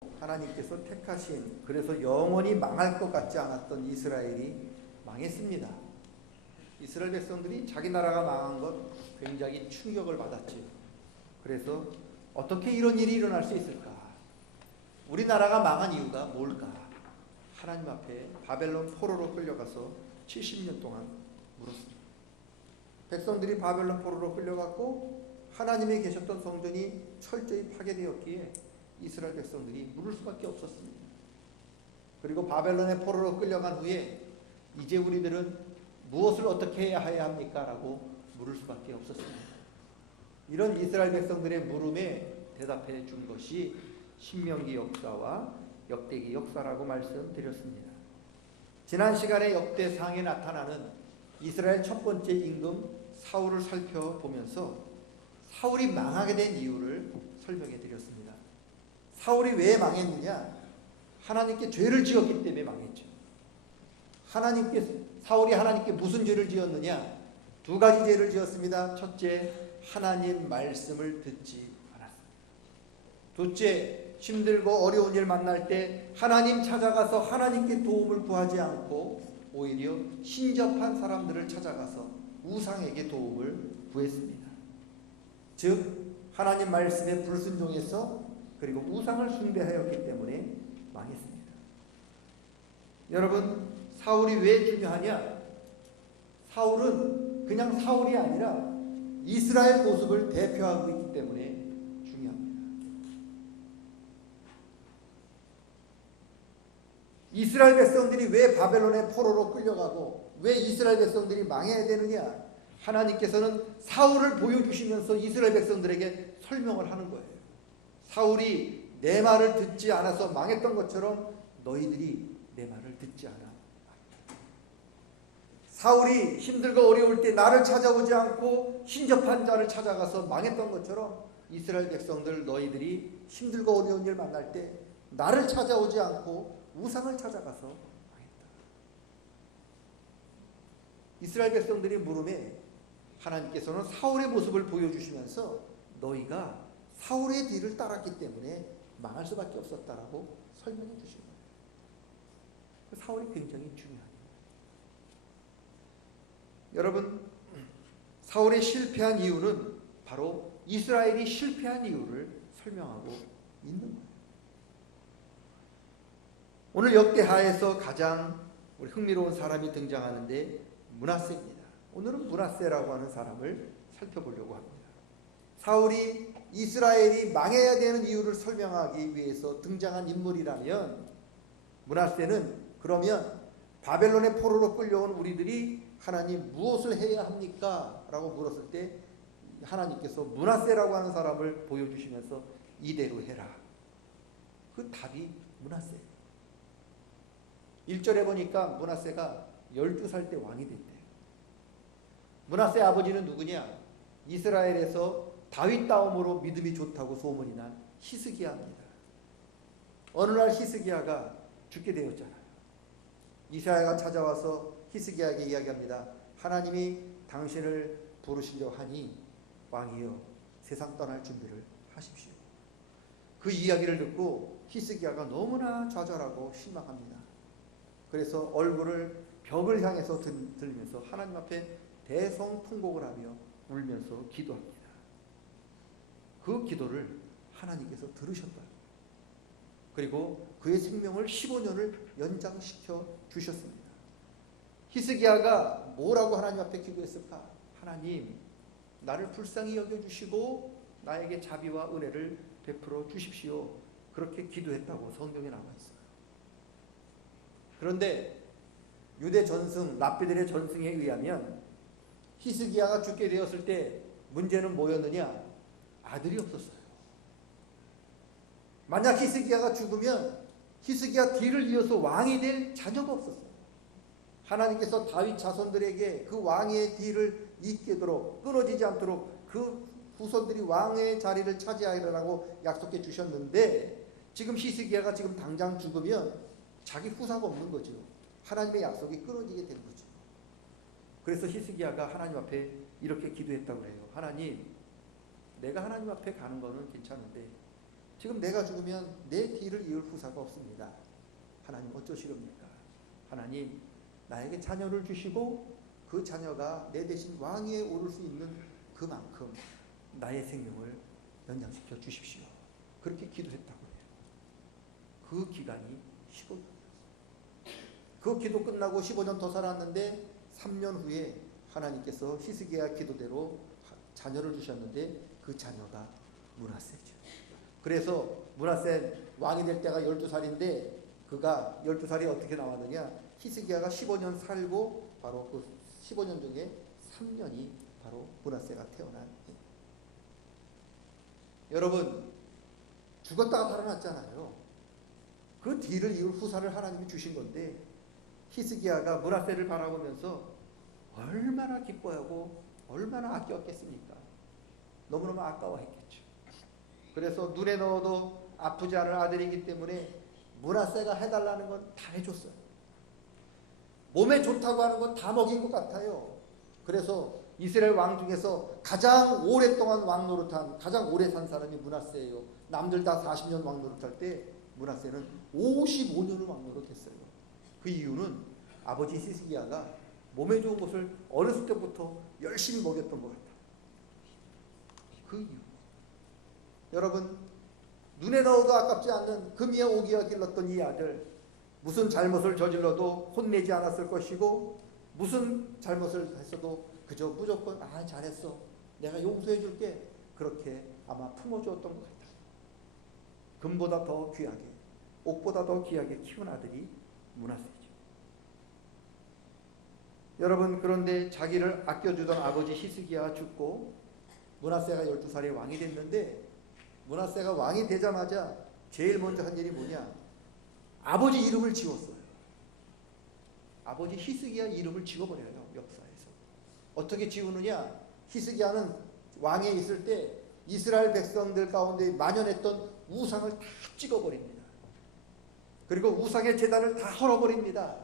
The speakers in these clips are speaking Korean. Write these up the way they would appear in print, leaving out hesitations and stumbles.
하나님께서 택하신, 그래서 영원히 망할 것 같지 않았던 이스라엘이 망했습니다. 이스라엘 백성들이 자기 나라가 망한 것 굉장히 충격을 받았지요. 그래서 어떻게 이런 일이 일어날 수 있을까? 우리나라가 망한 이유가 뭘까? 하나님 앞에 바벨론 포로로 끌려가서 70년 동안 물었습니다. 백성들이 바벨론 포로로 끌려갔고 하나님이 계셨던 성전이 철저히 파괴되었기에 이스라엘 백성들이 물을 수밖에 없었습니다. 그리고 바벨론의 포로로 끌려간 후에 이제 우리들은 무엇을 어떻게 해야 합니까? 라고 물을 수밖에 없었습니다. 이런 이스라엘 백성들의 물음에 대답해 준 것이 신명기 역사와 역대기 역사라고 말씀드렸습니다. 지난 시간에 역대상에 나타나는 이스라엘 첫 번째 임금 사울을 살펴보면서 사울이 망하게 된 이유를 설명해 드렸습니다. 사울이 왜 망했느냐? 하나님께 죄를 지었기 때문에 망했죠. 사울이 하나님께 무슨 죄를 지었느냐? 두 가지 죄를 지었습니다. 첫째, 하나님 말씀을 듣지 않았습니다. 둘째, 힘들고 어려운 일 만날 때 하나님 찾아가서 하나님께 도움을 구하지 않고 오히려 신접한 사람들을 찾아가서 우상에게 도움을 구했습니다. 즉 하나님 말씀에 불순종해서 그리고 우상을 숭배하였기 때문에 망했습니다. 여러분, 사울이 왜 중요하냐? 사울은 그냥 사울이 아니라 이스라엘 모습을 대표하고 있기 때문에 중요합니다. 이스라엘 백성들이 왜 바벨론의 포로로 끌려가고 왜 이스라엘 백성들이 망해야 되느냐? 하나님께서는 사울을 보여주시면서 이스라엘 백성들에게 설명을 하는 거예요. 사울이 내 말을 듣지 않아서 망했던 것처럼 너희들이 내 말을 듣지 않아. 사울이 힘들고 어려울 때 나를 찾아오지 않고 신접한 자를 찾아가서 망했던 것처럼 이스라엘 백성들 너희들이 힘들고 어려운 일 만날 때 나를 찾아오지 않고 우상을 찾아가서 망했다. 이스라엘 백성들이 물음에 하나님께서는 사울의 모습을 보여주시면서 너희가 사울의 뒤를 따랐기 때문에 망할 수밖에 없었다라고 설명해 주신 거예요. 사울이 굉장히 중요해요. 여러분, 사울이 실패한 이유는 바로 이스라엘이 실패한 이유를 설명하고 있는 거예요. 오늘 역대하에서 가장 우리 흥미로운 사람이 등장하는데 므낫세입니다. 오늘은 므낫세라고 하는 사람을 살펴보려고 합니다. 사울이 이스라엘이 망해야 되는 이유를 설명하기 위해서 등장한 인물이라면 므낫세는 그러면 바벨론의 포로로 끌려온 우리들이 하나님 무엇을 해야 합니까? 라고 물었을 때 하나님께서 므낫세라고 하는 사람을 보여주시면서 이대로 해라. 그 답이 므낫세예요. 1절에 보니까 므낫세가 12살 때 왕이 됐대요. 므낫세 아버지는 누구냐? 이스라엘에서 다윗 다음으로 믿음이 좋다고 소문이 난 히스기야입니다. 어느 날 히스기야가 죽게 되었잖아요. 이사야가 찾아와서 히스기야에게 이야기합니다. 하나님이 당신을 부르시려 하니 왕이여 세상 떠날 준비를 하십시오. 그 이야기를 듣고 히스기야가 너무나 좌절하고 실망합니다. 그래서 얼굴을 벽을 향해서 들면서 하나님 앞에 대성통곡을 하며 울면서 기도합니다. 그 기도를 하나님께서 들으셨다. 그리고 그의 생명을 15년을 연장시켜 주셨습니다. 히스기야가 뭐라고 하나님 앞에 기도했을까? 하나님, 나를 불쌍히 여겨주시고 나에게 자비와 은혜를 베풀어 주십시오. 그렇게 기도했다고 성경에 나와 있어요. 그런데 유대 전승, 랍비들의 전승에 의하면 히스기야가 죽게 되었을 때 문제는 뭐였느냐? 아들이 없었어요. 만약 히스기야가 죽으면 히스기야 뒤를 이어서 왕이 될 자녀가 없었어요. 하나님께서 다윗 자손들에게 그 왕의 뒤를 잇게도록 끊어지지 않도록 그 후손들이 왕의 자리를 차지하리라고 약속해 주셨는데 지금 히스기야가 지금 당장 죽으면 자기 후사가 없는 거죠. 하나님의 약속이 끊어지게 된 거죠. 그래서 히스기야가 하나님 앞에 이렇게 기도했다고 해요. 하나님, 내가 하나님 앞에 가는 거는 괜찮은데 지금 내가 죽으면 내 뒤를 이을 후사가 없습니다. 하나님 어쩌시렵니까? 하나님 나에게 자녀를 주시고 그 자녀가 내 대신 왕위에 오를 수 있는 그만큼 나의 생명을 연장시켜 주십시오. 그렇게 기도했다고 해요. 그 기간이 15년. 그 기도 끝나고 15년 더 살았는데 3년 후에 하나님께서 히스기야 기도대로 자녀를 주셨는데 그 자녀가 므낫세죠. 그래서 므낫세 왕이 될 때가 12살인데 그가 12살이 어떻게 나왔느냐? 히스기야가 15년 살고 바로 그 15년 중에 3년이 바로 므낫세가 태어난 해. 여러분 죽었다가 살아났잖아요. 그 뒤를 이을 후사를 하나님이 주신 건데 히스기야가 므낫세를 바라보면서 얼마나 기뻐하고 얼마나 아꼈겠습니까? 너무너무 아까워했겠죠. 그래서 눈에 넣어도 아프지 않을 아들이기 때문에 므낫세가 해달라는 건 다 해줬어요. 몸에 좋다고 하는 건 다 먹인 것 같아요. 그래서 이스라엘 왕 중에서 가장 오랫동안 왕 노릇한, 가장 오래 산 사람이 므낫세예요. 남들 다 40년 왕 노릇할 때 므낫세는 55년을 왕 노릇했어요. 그 이유는 아버지 히스기야가 몸에 좋은 것을 어렸을 때부터 열심히 먹였던 것 같아요. 그 이유. 여러분 눈에 넣어도 아깝지 않는 금이야 오기야 길렀던 이 아들, 무슨 잘못을 저질러도 혼내지 않았을 것이고 무슨 잘못을 했어도 그저 무조건 잘했어, 내가 용서해 줄게, 그렇게 아마 품어주었던 것 같아요. 금보다 더 귀하게, 옥보다 더 귀하게 키운 아들이 므낫세죠. 여러분 그런데 자기를 아껴주던 아버지 히스기야가 죽고 므낫세가 12살에 왕이 됐는데 므낫세가 왕이 되자마자 제일 먼저 한 일이 뭐냐? 아버지 이름을 지웠어요. 아버지 히스기야 이름을 지워버려요. 역사에서. 어떻게 지우느냐? 히스기야는 왕에 있을 때 이스라엘 백성들 가운데 만연했던 우상을 다 찍어버립니다. 그리고 우상의 제단을 다 헐어버립니다.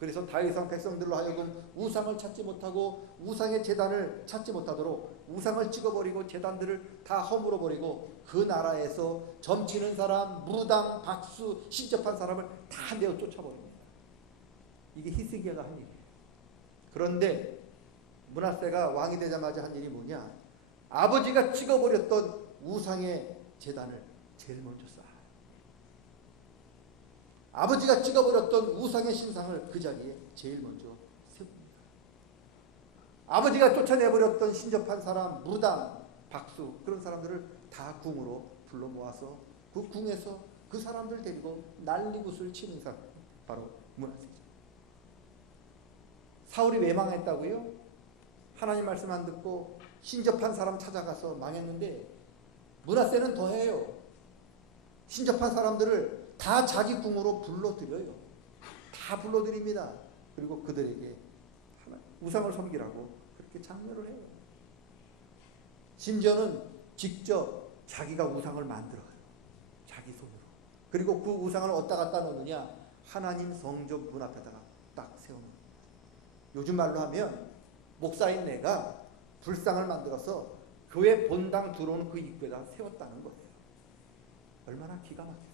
그래서 더 이상 백성들로 하여금 우상을 찾지 못하고 우상의 제단을 찾지 못하도록 우상을 찍어버리고 제단들을 다 허물어버리고 그 나라에서 점치는 사람, 무당, 박수, 신접한 사람을 다 내어 쫓아버립니다. 이게 히스기야가 한 일이에요. 그런데 므낫세가 왕이 되자마자 한 일이 뭐냐? 아버지가 찍어버렸던 우상의 제단을 제일 먼저 쌓아요. 아버지가 찍어버렸던 우상의 신상을 그 자리에 제일 먼저 세웁니다. 아버지가 쫓아내버렸던 신접한 사람, 무당, 박수, 그런 사람들을 다 궁으로 불러 모아서 그 궁에서 그 사람들 데리고 난리굿을 치는 사람, 바로 므낫세죠. 사울이 왜 망했다고요? 하나님 말씀 안 듣고 신접한 사람 찾아가서 망했는데 므낫세는 더해요. 신접한 사람들을 다 자기 궁으로 불러들여요. 다 불러들입니다. 그리고 그들에게 우상을 섬기라고 그렇게 장려를 해요. 심지어는 직접 자기가 우상을 만들어요. 자기 손으로. 그리고 그 우상을 어디다 갖다 놓느냐? 하나님 성전 문 앞에다가 딱 세워놓는. 요즘 말로 하면 목사인 내가 불상을 만들어서 교회 본당 들어오는 그 입구에다 세웠다는 거예요. 얼마나 기가 막혀요.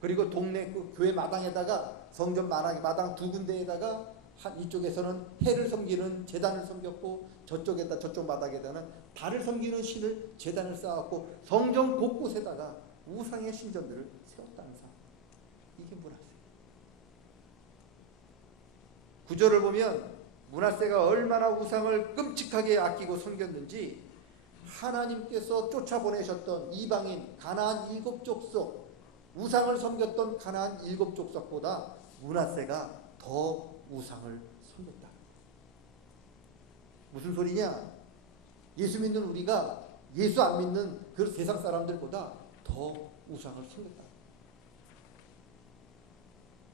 그리고 동네 그 교회 마당에다가 성전 마당 두 군데에다가 이쪽에서는 해를 섬기는 제단을 섬겼고 저쪽에다 저쪽 마당에다는 달을 섬기는 신을 제단을 쌓았고 성전 곳곳에다가 우상의 신전들을 세웠다는 사람. 이게 므낫세. 구절을 보면 므낫세가 얼마나 우상을 끔찍하게 아끼고 섬겼는지 하나님께서 쫓아보내셨던 이방인 가나안 7족속, 우상을 섬겼던 가나안 7족속보다 므낫세가 더 우상을 섬겼다. 무슨 소리냐? 예수 믿는 우리가 예수 안 믿는 그 세상 사람들보다 더 우상을 섬겼다.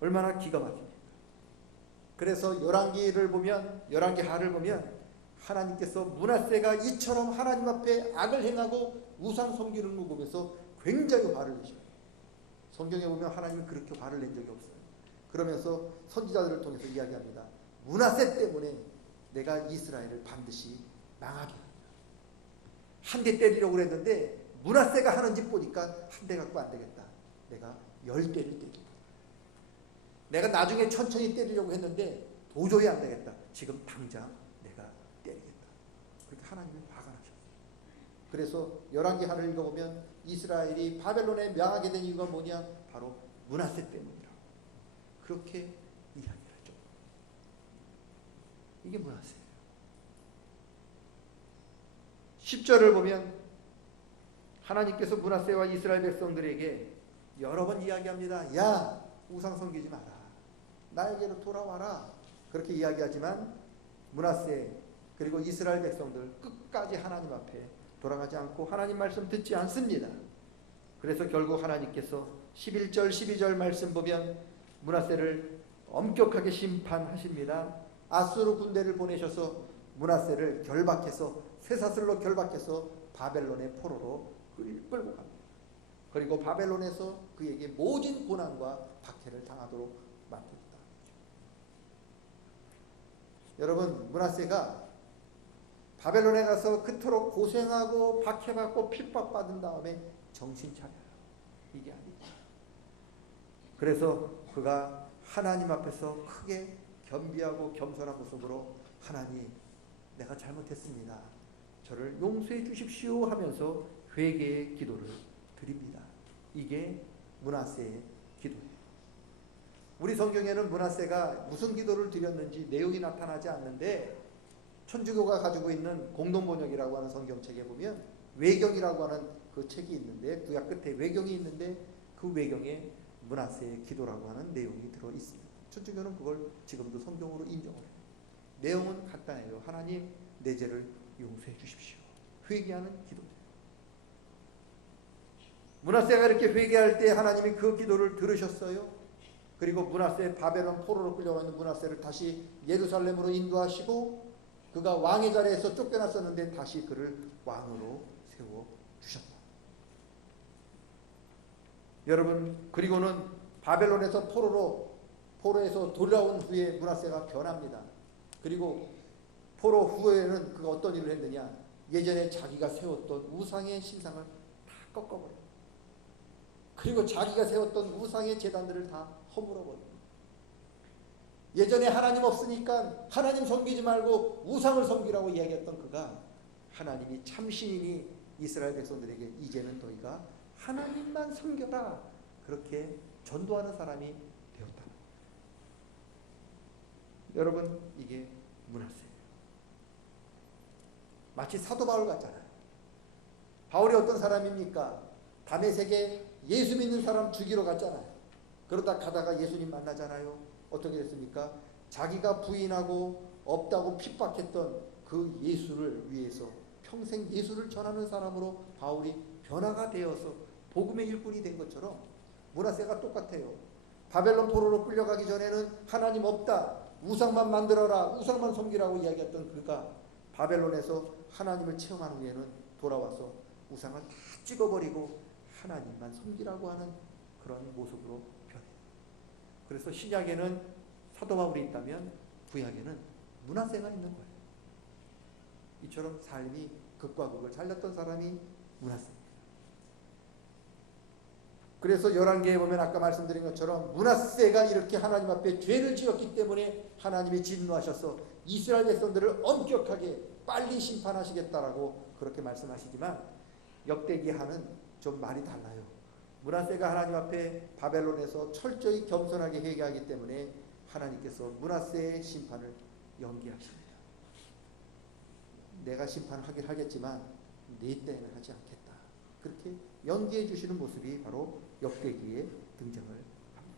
얼마나 기가 막힙니까? 그래서 열왕기를 보면, 열왕기 하를 보면 하나님께서 므낫세가 이처럼 하나님 앞에 악을 행하고 우상 섬기는 걸 보면서 굉장히 화를 내셔요. 성경에 보면 하나님은 그렇게 화를 낸 적이 없어요. 그러면서 선지자들을 통해서 이야기합니다. 므낫세 때문에 내가 이스라엘을 반드시 망하게 합니다. 한 대 때리려고 그랬는데 므낫세가 하는 짓 보니까 한 대 갖고 안 되겠다. 내가 10대를 때리겠다. 내가 나중에 천천히 때리려고 했는데 도저히 안 되겠다. 지금 당장 내가 때리겠다. 그렇게 하나님이 화가 나셨어요. 그래서 열왕기 하를 읽어보면 이스라엘이 바벨론에 명하게 된 이유가 뭐냐? 바로 므낫세 때문이라고 그렇게 이야기를 하죠. 이게 므낫세예요. 10절을 보면 하나님께서 므낫세와 이스라엘 백성들에게 여러 번 이야기합니다. 야, 우상 섬기지 마라. 나에게로 돌아와라. 그렇게 이야기하지만 므낫세 그리고 이스라엘 백성들 끝까지 하나님 앞에 돌아가지 않고 하나님 말씀 듣지 않습니다. 그래서 결국 하나님께서 11절 12절 말씀 보면 므낫세를 엄격하게 심판하십니다. 아수르 군대를 보내셔서 므낫세를 결박해서 쇠사슬로 결박해서 바벨론의 포로로 끌고 갑니다. 그리고 바벨론에서 그에게 모진 고난과 박해를 당하도록 만듭니다. 여러분, 므낫세가 바벨론에 가서 그토록 고생하고 박해받고 핍박받은 다음에 정신 차려요. 이게 아니죠. 그래서 그가 하나님 앞에서 크게 겸비하고 겸손한 모습으로 하나님, 내가 잘못했습니다. 저를 용서해 주십시오 하면서 회개의 기도를 드립니다. 이게 므낫세의 기도예요. 우리 성경에는 므낫세가 무슨 기도를 드렸는지 내용이 나타나지 않는데 천주교가 가지고 있는 공동번역이라고 하는 성경책에 보면 외경이라고 하는 그 책이 있는데 구약 끝에 외경이 있는데 그 외경에 므낫세의 기도라고 하는 내용이 들어 있습니다. 천주교는 그걸 지금도 성경으로 인정을 해요. 내용은 간단해요. 하나님, 내 죄를 용서해 주십시오. 회개하는 기도예요. 므낫세가 이렇게 회개할 때 하나님이 그 기도를 들으셨어요. 그리고 므낫세 바벨론 포로로 끌려가 있는 므낫세를 다시 예루살렘으로 인도하시고 그가 왕의 자리에서 쫓겨났었는데 다시 그를 왕으로 세워주셨다. 여러분, 그리고는 바벨론에서 포로에서 돌아온 후에 므낫세가 변합니다. 그리고 포로 후에는 그가 어떤 일을 했느냐? 예전에 자기가 세웠던 우상의 신상을 다 꺾어버려요. 그리고 자기가 세웠던 우상의 제단들을 다 허물어버립니다. 예전에 하나님 없으니까 하나님 섬기지 말고 우상을 섬기라고 이야기했던 그가 하나님이 참신이니 이스라엘 백성들에게 이제는 너희가 하나님만 섬겨라. 그렇게 전도하는 사람이 되었다. 여러분, 이게 므낫세예요. 마치 사도 바울 같잖아요. 바울이 어떤 사람입니까? 다메섹에 예수 믿는 사람 죽이러 갔잖아요. 그러다 가다가 예수님 만나잖아요. 어떻게 됐습니까? 자기가 부인하고 없다고 핍박했던 그 예수를 위해서 평생 예수를 전하는 사람으로 바울이 변화가 되어서 복음의 일꾼이 된 것처럼 므낫세가 똑같아요. 바벨론 포로로 끌려가기 전에는 하나님 없다, 우상만 만들어라, 우상만 섬기라고 이야기했던 그가 바벨론에서 하나님을 체험한 후에는 돌아와서 우상을 다 찍어버리고 하나님만 섬기라고 하는 그런 모습으로 변해요. 그래서 신약에는 사도 바울이 있다면 구약에는 므낫세가 있는 거예요. 이처럼 삶이 극과 극을 살렸던 사람이 므낫세입니다. 그래서 열왕기에 보면 아까 말씀드린 것처럼 므낫세가 이렇게 하나님 앞에 죄를 지었기 때문에 하나님이 진노하셔서 이스라엘 백성들을 엄격하게 빨리 심판하시겠다라고 그렇게 말씀하시지만 역대기하는 좀 말이 달라요. 므낫세가 하나님 앞에 바벨론에서 철저히 겸손하게 회개하기 때문에 하나님께서 므낫세의 심판을 연기하십니다. 내가 심판하긴 하겠지만 네 때는 하지 않겠다. 그렇게 연기해 주시는 모습이 바로 역대기에 등장을 합니다.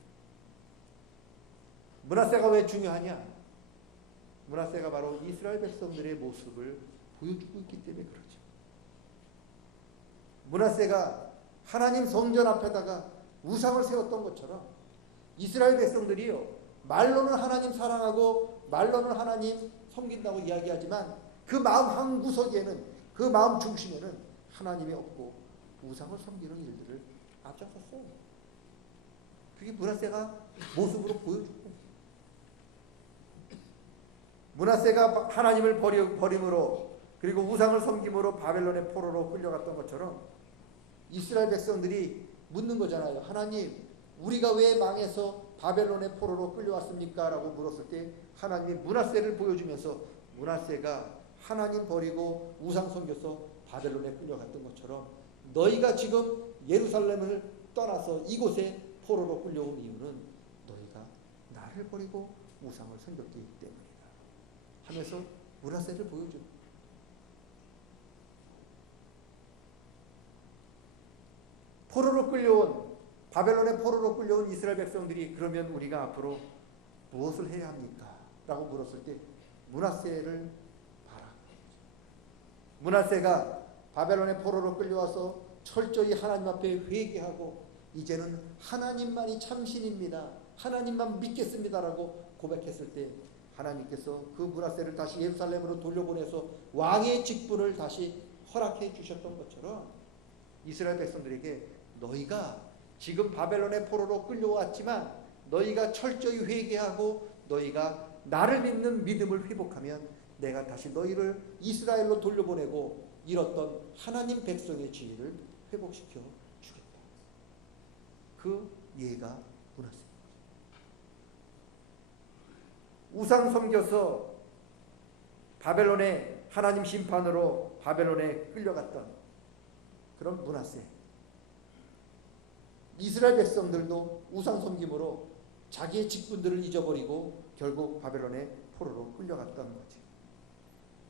므낫세가 왜 중요하냐? 므낫세가 바로 이스라엘 백성들의 모습을 보여주고 있기 때문에 그렇죠. 므낫세가 하나님 성전 앞에다가 우상을 세웠던 것처럼 이스라엘 백성들이요, 말로는 하나님 사랑하고 말로는 하나님 섬긴다고 이야기하지만 그 마음 한구석에는, 그 마음 중심에는 하나님이 없고 우상을 섬기는 일들을 앞장섰어요. 그게 므낫세가 모습으로 보여주고, 므낫세가 하나님을 버림으로 그리고 우상을 섬김으로 바벨론의 포로로 끌려갔던 것처럼 이스라엘 백성들이 묻는 거잖아요. 하나님, 우리가 왜 망해서 바벨론의 포로로 끌려왔습니까? 라고 물었을 때 하나님이 므낫세를 보여주면서 므낫세가 하나님 버리고 우상 섬겨서 바벨론에 끌려갔던 것처럼 너희가 지금 예루살렘을 떠나서 이곳에 포로로 끌려온 이유는 너희가 나를 버리고 우상을 섬겼기 때문이다 하면서 므낫세를 보여줍니다. 포로로 끌려온 바벨론의 포로로 끌려온 이스라엘 백성들이 그러면 우리가 앞으로 무엇을 해야 합니까? 라고 물었을 때 므낫세를 봐라. 므낫세가 바벨론의 포로로 끌려와서 철저히 하나님 앞에 회개하고 이제는 하나님만이 참신입니다. 하나님만 믿겠습니다라고 고백했을 때 하나님께서 그 므낫세를 다시 예루살렘으로 돌려보내서 왕의 직분을 다시 허락해 주셨던 것처럼 이스라엘 백성들에게 너희가 지금 바벨론의 포로로 끌려왔지만 너희가 철저히 회개하고 너희가 나를 믿는 믿음을 회복하면 내가 다시 너희를 이스라엘로 돌려보내고 잃었던 하나님 백성의 지위를 회복시켜 주겠다. 그 예가 므낫세입니다. 우상 섬겨서 바벨론의 하나님 심판으로 바벨론에 끌려갔던 그런 므낫세. 이스라엘 백성들도 우상 섬김으로 자기의 직분들을 잊어버리고 결국 바벨론의 포로로 끌려갔던 거지.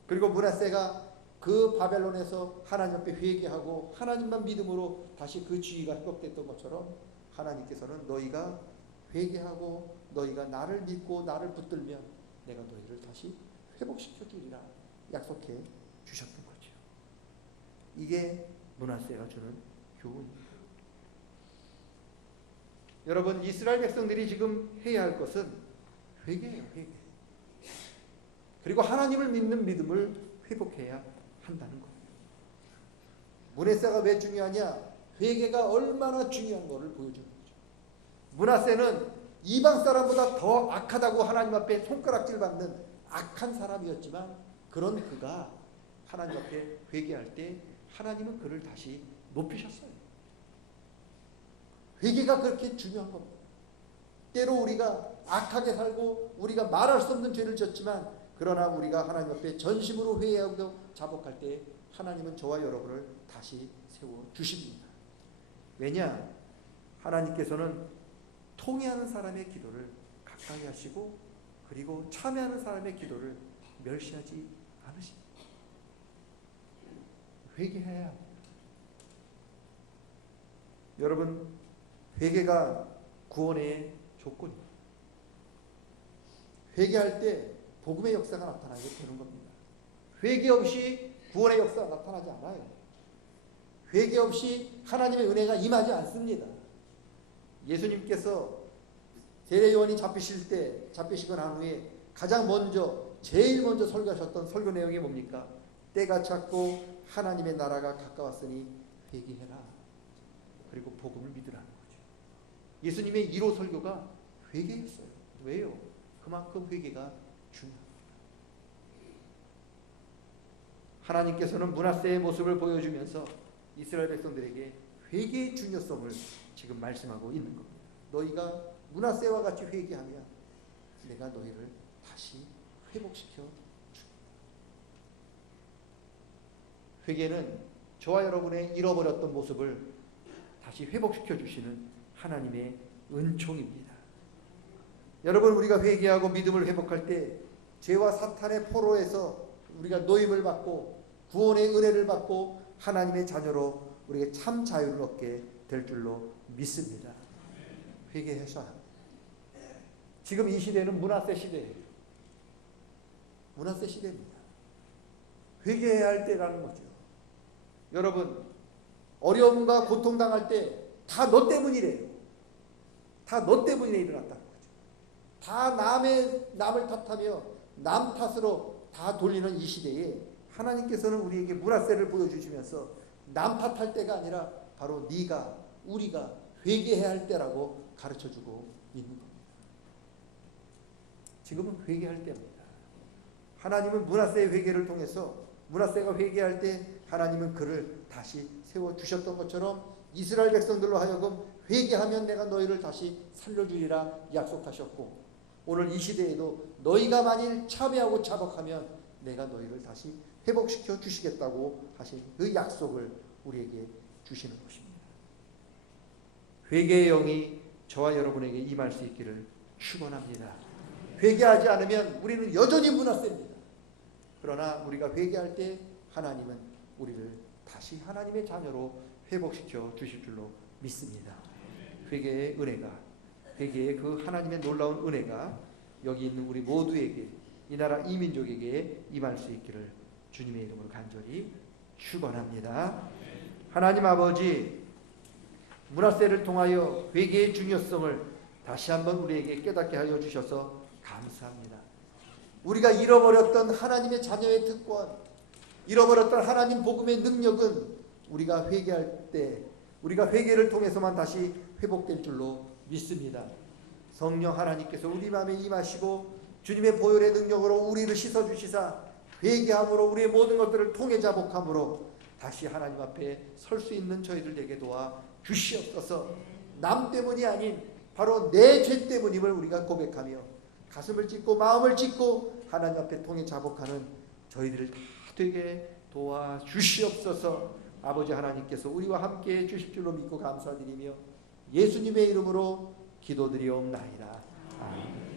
그리고 므낫세가 그 바벨론에서 하나님 앞에 회개하고 하나님만 믿음으로 다시 그 지위가 회복됐던 것처럼 하나님께서는 너희가 회개하고 너희가 나를 믿고 나를 붙들면 내가 너희를 다시 회복시켜 주리라 약속해 주셨던 거죠. 이게 므낫세가 주는 교훈입니다. 여러분, 이스라엘 백성들이 지금 해야 할 것은 회개예요. 회개. 그리고 하나님을 믿는 믿음을 회복해야 한다는 거예요. 므낫세가 왜 중요하냐? 회개가 얼마나 중요한 것을 보여주는 거죠. 므낫세는 이방 사람보다 더 악하다고 하나님 앞에 손가락질 받는 악한 사람이었지만 그런 그가 하나님 앞에 회개할 때 하나님은 그를 다시 높이셨어요. 회개가 그렇게 중요한 겁니다. 때로 우리가 악하게 살고 우리가 말할 수 없는 죄를 졌지만 그러나 우리가 하나님 앞에 전심으로 회개하고 자복할 때 하나님은 저와 여러분을 다시 세워주십니다. 왜냐? 하나님께서는 통회하는 사람의 기도를 가까이 하시고 그리고 참회하는 사람의 기도를 멸시하지 않으십니다. 회개해야 합니다. 여러분, 회개가 구원의 조건입니다. 회개할 때 복음의 역사가 나타나게 되는 겁니다. 회개 없이 구원의 역사가 나타나지 않아요. 회개 없이 하나님의 은혜가 임하지 않습니다. 예수님께서 세례요한이 잡히시고 난 후에 가장 먼저 제일 먼저 설교하셨던 설교 내용이 뭡니까? 때가 찼고 하나님의 나라가 가까웠으니 회개해라. 그리고 복음을 믿으라는 거죠. 예수님의 1호 설교가 회개였어요. 왜요? 그만큼 회개가 중요합니다. 하나님께서는 므낫세의 모습을 보여주면서 이스라엘 백성들에게 회개의 중요성을 지금 말씀하고 있는 겁니다. 너희가 므낫세와 같이 회개하면 내가 너희를 다시 회복시켜 주겠다. 회개는 저와 여러분의 잃어버렸던 모습을 다시 회복시켜 주시는 하나님의 은총입니다. 여러분, 우리가 회개하고 믿음을 회복할 때 죄와 사탄의 포로에서 우리가 노임을 받고 구원의 은혜를 받고 하나님의 자녀로 우리가 참 자유를 얻게 될 줄로 믿습니다. 회개하셔야 합니다. 지금 이 시대는 므낫세 시대예요. 므낫세 시대입니다. 회개해야 할 때라는 거죠. 여러분, 어려움과 고통당할 때 다 너 때문이래요. 다 너 때문에 일어났다는 거죠. 다 남을 탓하며 남 탓으로 다 돌리는 이 시대에 하나님께서는 우리에게 므낫세를 보여주시면서 남 탓할 때가 아니라 바로 네가 우리가 회개해야 할 때라고 가르쳐주고 있는 겁니다. 지금은 회개할 때입니다. 하나님은 므낫세의 회개를 통해서 므낫세가 회개할 때 하나님은 그를 다시 세워주셨던 것처럼 이스라엘 백성들로 하여금 회개하면 내가 너희를 다시 살려주리라 약속하셨고, 오늘 이 시대에도 너희가 만일 참회하고 자복하면 내가 너희를 다시 회복시켜 주시겠다고 하신 그 약속을 우리에게 주시는 것입니다. 회개의 영이 저와 여러분에게 임할 수 있기를 축원합니다. 회개하지 않으면 우리는 여전히 문화세입니다. 그러나 우리가 회개할 때 하나님은 우리를 다시 하나님의 자녀로 회복시켜 주실 줄로 믿습니다. 회개의 은혜가, 회개의 그 하나님의 놀라운 은혜가 여기 있는 우리 모두에게, 이 나라 이민족에게 임할 수 있기를 주님의 이름으로 간절히 축원합니다. 하나님 아버지, 문화세를 통하여 회개의 중요성을 다시 한번 우리에게 깨닫게 하여 주셔서 감사합니다. 우리가 잃어버렸던 하나님의 자녀의 특권, 잃어버렸던 하나님 복음의 능력은 우리가 회개할 때, 우리가 회개를 통해서만 다시 회복될 줄로 믿습니다. 성령 하나님께서 우리 마음에 임하시고 주님의 보혈의 능력으로 우리를 씻어주시사 회개함으로 우리의 모든 것들을 통해 자복함으로 다시 하나님 앞에 설 수 있는 저희들 되게 도와 주시옵소서. 남 때문이 아닌 바로 내 죄 때문임을 우리가 고백하며 가슴을 찢고 마음을 찢고 하나님 앞에 통해 자복하는 저희들을 다 되게 도와 주시옵소서. 아버지 하나님께서 우리와 함께 해 주실 줄로 믿고 감사드리며 예수님의 이름으로 기도드리옵나이다. 아멘.